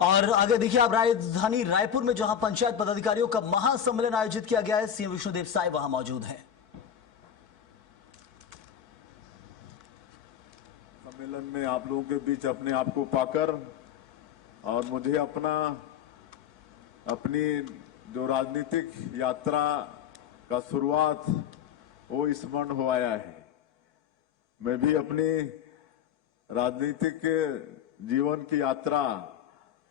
और आगे देखिए आप, राजधानी रायपुर में जहां पंचायत पदाधिकारियों का महासम्मेलन आयोजित किया गया है, सीएम विष्णुदेव साय वहां मौजूद हैं। सम्मेलन में आप लोगों के बीच अपने आप को पाकर और मुझे अपनी जो राजनीतिक यात्रा का शुरुआत वो स्मरण हो आया है। मैं भी अपनी राजनीतिक जीवन की यात्रा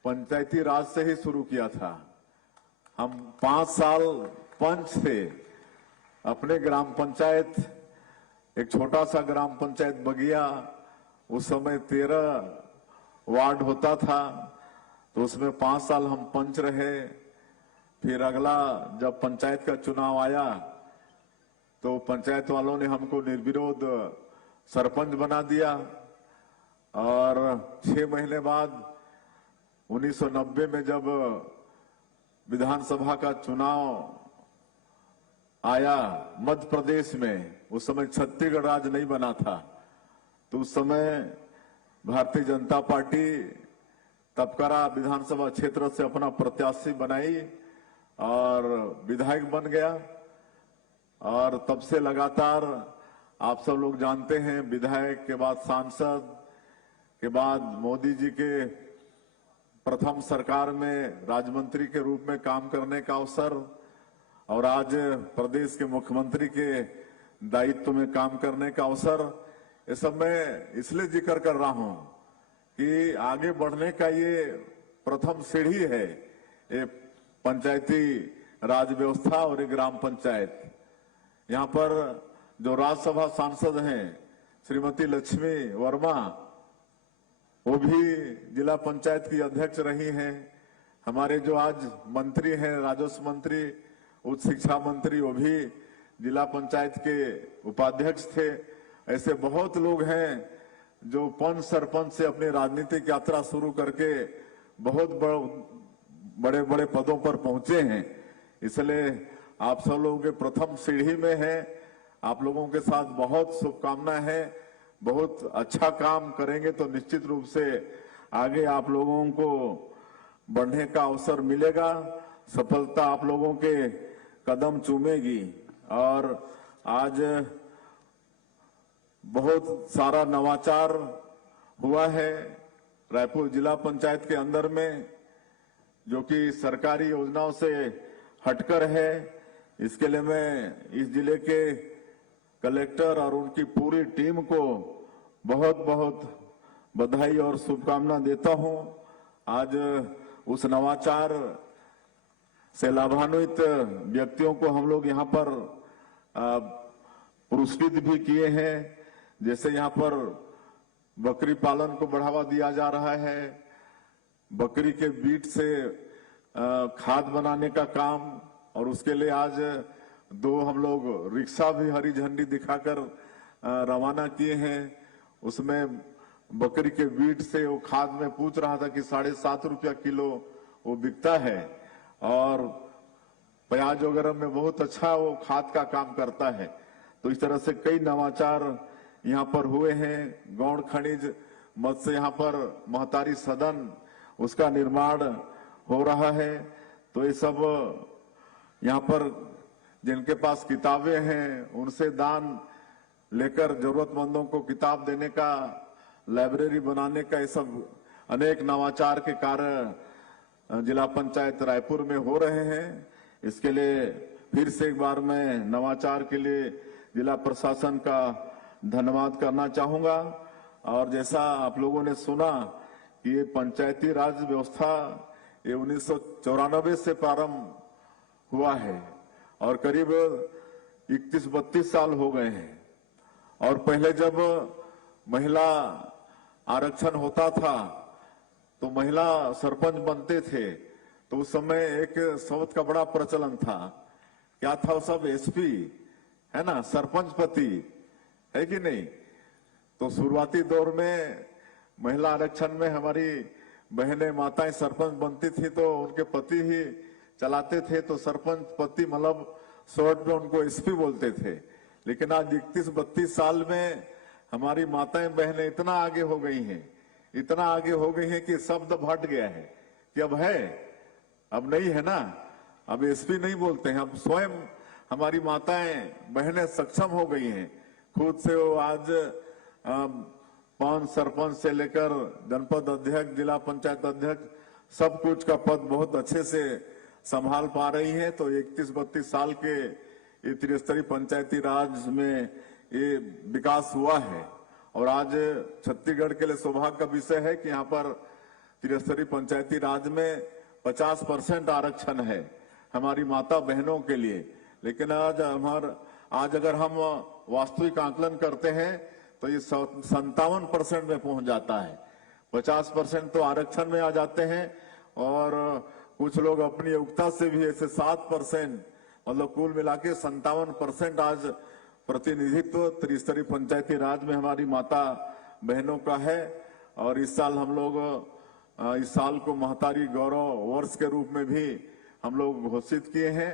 पंचायती राज से ही शुरू किया था। हम 5 साल पंच थे। अपने ग्राम पंचायत, एक छोटा सा ग्राम पंचायत बगिया, उस समय 13 वार्ड होता था, तो उसमें 5 साल हम पंच रहे। फिर अगला जब पंचायत का चुनाव आया तो पंचायत वालों ने हमको निर्विरोध सरपंच बना दिया और 6 महीने बाद 1990 में जब विधानसभा का चुनाव आया मध्य प्रदेश में, उस समय छत्तीसगढ़ राज्य नहीं बना था, तो उस समय भारतीय जनता पार्टी तपकरा विधानसभा क्षेत्र से अपना प्रत्याशी बनाई और विधायक बन गया। और तब से लगातार आप सब लोग जानते हैं, विधायक के बाद सांसद के बाद मोदी जी के प्रथम सरकार में राज्य मंत्री के रूप में काम करने का अवसर और आज प्रदेश के मुख्यमंत्री के दायित्व में काम करने का अवसर, ये सब मैं इसलिए जिक्र कर रहा हूं कि आगे बढ़ने का ये प्रथम सीढ़ी है, ये पंचायती राज व्यवस्था और ये ग्राम पंचायत। यहाँ पर जो राज्यसभा सांसद हैं श्रीमती लक्ष्मी वर्मा, वो भी जिला पंचायत की अध्यक्ष रही हैं। हमारे जो आज मंत्री हैं, राजस्व मंत्री, उच्च शिक्षा मंत्री, वो भी जिला पंचायत के उपाध्यक्ष थे। ऐसे बहुत लोग हैं जो पंच सरपंच से अपनी राजनीतिक यात्रा शुरू करके बहुत बड़े बड़े पदों पर पहुंचे हैं। इसलिए आप सब लोगों के प्रथम सीढ़ी में है। आप लोगों के साथ बहुत शुभकामनाएं हैं। बहुत अच्छा काम करेंगे तो निश्चित रूप से आगे आप लोगों को बढ़ने का अवसर मिलेगा, सफलता आप लोगों के कदम चूमेगी। और आज बहुत सारा नवाचार हुआ है रायपुर जिला पंचायत के अंदर में, जो कि सरकारी योजनाओं से हटकर है। इसके लिए मैं इस जिले के कलेक्टर और उनकी पूरी टीम को बहुत बहुत बधाई और शुभकामना देता हूं। आज उस नवाचार से लाभान्वित व्यक्तियों को हम लोग यहां पर पुरस्कृत भी किए हैं। जैसे यहां पर बकरी पालन को बढ़ावा दिया जा रहा है, बकरी के बीट से खाद बनाने का काम, और उसके लिए आज 2 हम लोग रिक्शा भी हरी झंडी दिखाकर रवाना किए हैं। उसमें बकरी के बीट से वो खाद में पूछ रहा था कि 7.5 रुपया किलो वो बिकता है, और प्याज वगैरह में बहुत अच्छा वो खाद का काम करता है। तो इस तरह से कई नवाचार यहाँ पर हुए हैं। गौण खनिज मत्स्य यहाँ पर महतारी सदन, उसका निर्माण हो रहा है। तो ये सब यहाँ पर जिनके पास किताबें हैं उनसे दान लेकर जरूरतमंदों को किताब देने का, लाइब्रेरी बनाने का, ये सब अनेक नवाचार के कार्य जिला पंचायत रायपुर में हो रहे हैं। इसके लिए फिर से एक बार मैं नवाचार के लिए जिला प्रशासन का धन्यवाद करना चाहूंगा। और जैसा आप लोगों ने सुना कि ये पंचायती राज व्यवस्था ये 1994 से प्रारंभ हुआ है और करीब 31-32 साल हो गए हैं। और पहले जब महिला आरक्षण होता था तो महिला सरपंच बनते थे, तो उस समय एक शब्द का बड़ा प्रचलन था। क्या था वो सब? एसपी, है ना, सरपंच पति, है कि नहीं? तो शुरुआती दौर में महिला आरक्षण में हमारी बहनें माताएं सरपंच बनती थी तो उनके पति ही चलाते थे, तो सरपंच पति मतलब शॉर्ट में उनको एसपी बोलते थे। लेकिन आज 31-32 साल में हमारी माताएं बहनें इतना आगे हो गई हैं, इतना आगे हो गई हैं कि शब्द हट गया है। कि अब है, अब नहीं है ना। अब एसपी नहीं बोलते हैं, अब स्वयं हमारी माताएं बहनें सक्षम हो गई हैं। खुद से वो आज पंच सरपंच से लेकर जनपद अध्यक्ष, जिला पंचायत अध्यक्ष, सब कुछ का पद बहुत अच्छे से संभाल पा रही है। तो 31-32 साल के ये त्रिस्तरीय पंचायती राज में ये विकास हुआ है। और आज छत्तीसगढ़ के लिए सौभाग्य का विषय है कि यहाँ पर त्रिस्तरीय पंचायती राज में 50% आरक्षण है हमारी माता बहनों के लिए। लेकिन आज अगर हम वास्तविक आकलन करते हैं तो ये 57% में पहुंच जाता है। 50% तो आरक्षण में आ जाते हैं और कुछ लोग अपनी योग्यता से भी ऐसे 7%, मतलब कुल मिला के 57% आज प्रतिनिधित्व त्रिस्तरीय पंचायती राज में हमारी माता बहनों का है। और इस साल हम लोग इस साल को महतारी गौरव वर्ष के रूप में भी हम लोग घोषित किए हैं।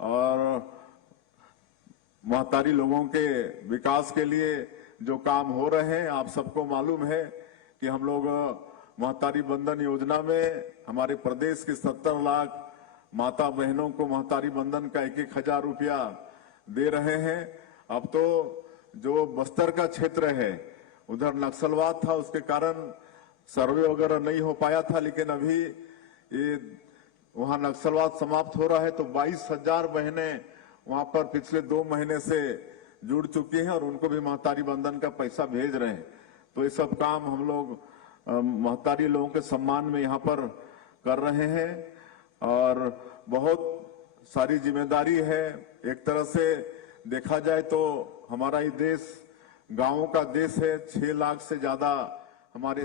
और महतारी लोगों के विकास के लिए जो काम हो रहे हैं, आप सबको मालूम है कि हम लोग महतारी बंधन योजना में हमारे प्रदेश के 70 लाख माता बहनों को महतारी बंधन का 1-1 हजार रुपया दे रहे हैं। अब तो जो बस्तर का क्षेत्र है उधर नक्सलवाद था, उसके कारण सर्वे वगैरह नहीं हो पाया था, लेकिन अभी ये वहां नक्सलवाद समाप्त हो रहा है तो 22,000 बहनें वहां पर पिछले 2 महीने से जुड़ चुकी हैं और उनको भी महतारी बंधन का पैसा भेज रहे हैं। तो ये सब काम हम लोग महतारी लोगों के सम्मान में यहाँ पर कर रहे हैं और बहुत सारी जिम्मेदारी है। एक तरह से देखा जाए तो हमारा ये देश गांवों का देश है। 6 लाख से ज्यादा हमारे